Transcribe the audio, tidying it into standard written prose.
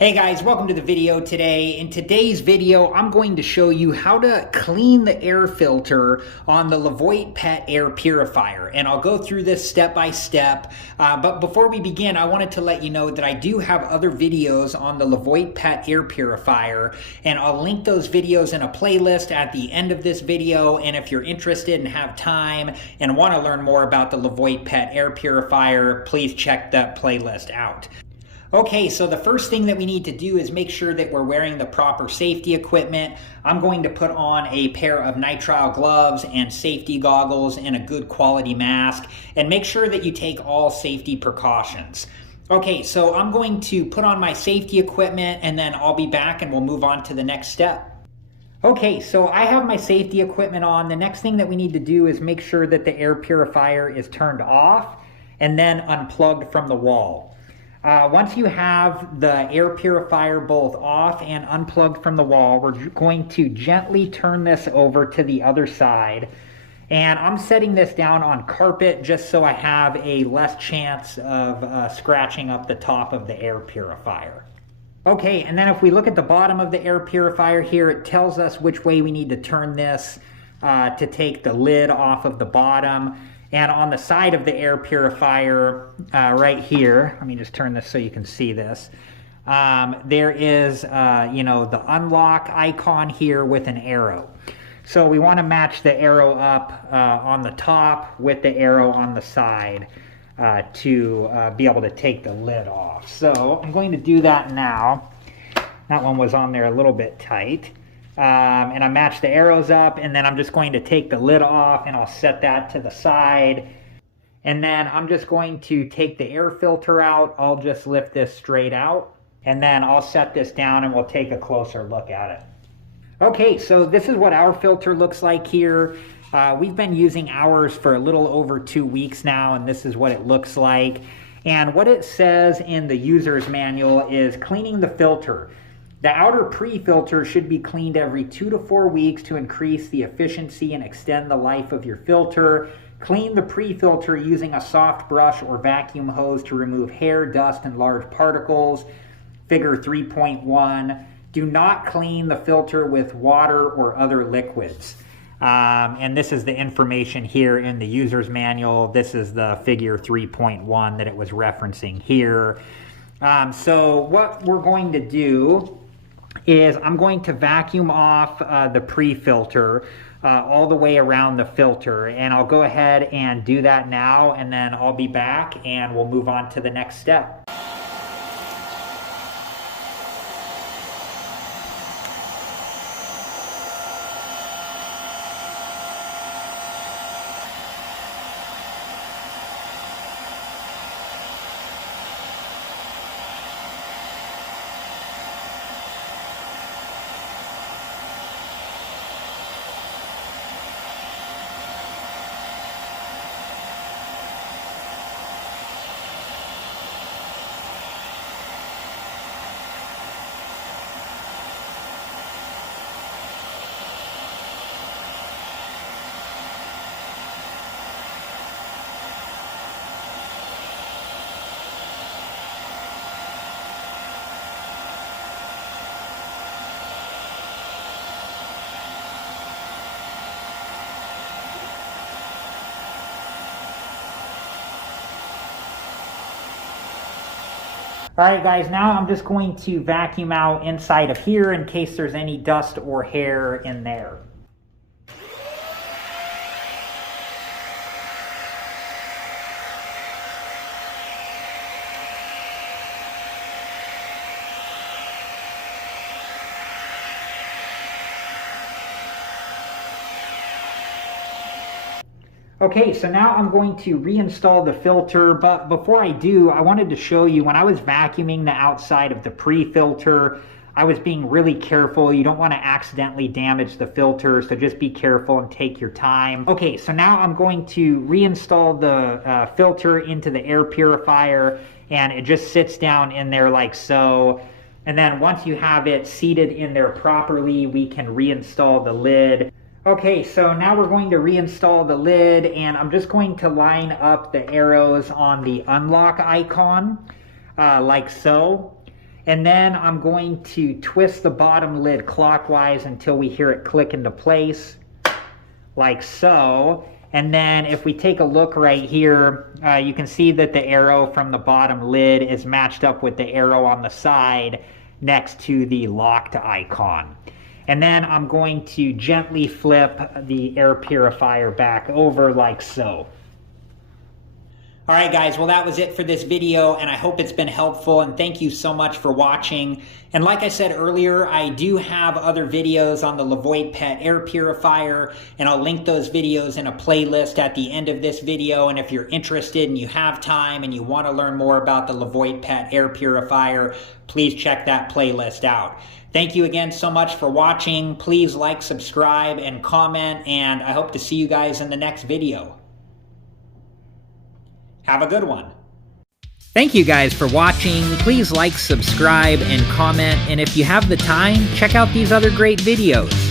Hey guys, welcome to the video today. In today's video, I'm going to show you how to clean the air filter on the Levoit Pet Air Purifier. And I'll go through this step by step. But before we begin, I wanted to let you know that I do have other videos on the Levoit Pet Air Purifier. And I'll link those videos in a playlist at the end of this video. And if you're interested and have time and want to learn more about the Levoit Pet Air Purifier, please check that playlist out. Okay, so the first thing that we need to do is make sure that we're wearing the proper safety equipment. I'm going to put on a pair of nitrile gloves and safety goggles and a good quality mask, and make sure that you take all safety precautions. Okay, so I'm going to put on my safety equipment and then I'll be back and we'll move on to the next step. Okay, so I have my safety equipment on. The next thing that we need to do is make sure that the air purifier is turned off and then unplugged from the wall. Once you have the air purifier both off and unplugged from the wall, we're going to gently turn this over to the other side. And I'm setting this down on carpet just so I have a less chance of scratching up the top of the air purifier. Okay, and then if we look at the bottom of the air purifier here, it tells us which way we need to turn this to take the lid off of the bottom. And on the side of the air purifier, right here, let me just turn this so you can see this. There is, the unlock icon here with an arrow. So we want to match the arrow up on the top with the arrow on the side to be able to take the lid off. So I'm going to do that now. That one was on there a little bit tight. And I match the arrows up, and then I'm just going to take the lid off and I'll set that to the side. And then I'm just going to take the air filter out. I'll just lift this straight out, and then I'll set this down and we'll take a closer look at it. Okay, so this is what our filter looks like here. We've been using ours for a little over 2 weeks now, and this is what it looks like. And what it says in the user's manual is cleaning the filter. The outer pre-filter should be cleaned every 2 to 4 weeks to increase the efficiency and extend the life of your filter. Clean the pre-filter using a soft brush or vacuum hose to remove hair, dust, and large particles. Figure 3.1. Do not clean the filter with water or other liquids. And this is the information here in the user's manual. This is the figure 3.1 that it was referencing here. So what we're going to do is I'm going to vacuum off the pre-filter all the way around the filter, and I'll go ahead and do that now, and then I'll be back and we'll move on to the next step. Alright guys, now I'm just going to vacuum out inside of here in case there's any dust or hair in there. Okay, so now I'm going to reinstall the filter, but before I do, I wanted to show you when I was vacuuming the outside of the pre-filter, I was being really careful. You don't want to accidentally damage the filter, so just be careful and take your time. Okay, so now I'm going to reinstall the filter into the air purifier, and it just sits down in there like so. And then once you have it seated in there properly, we can reinstall the lid. Okay, so now we're going to reinstall the lid, and I'm just going to line up the arrows on the unlock icon like so. And then I'm going to twist the bottom lid clockwise until we hear it click into place, like so. And then if we take a look right here, you can see that the arrow from the bottom lid is matched up with the arrow on the side next to the locked icon. And then I'm going to gently flip the air purifier back over like so. All right, guys, well, that was it for this video, and I hope it's been helpful, and thank you so much for watching. And like I said earlier, I do have other videos on the Levoit Pet Air Purifier, and I'll link those videos in a playlist at the end of this video. And if you're interested and you have time and you want to learn more about the Levoit Pet Air Purifier, please check that playlist out. Thank you again so much for watching. Please like, subscribe, and comment, and I hope to see you guys in the next video. Have a good one. Thank you guys for watching. Please like, subscribe, and comment. And if you have the time, check out these other great videos.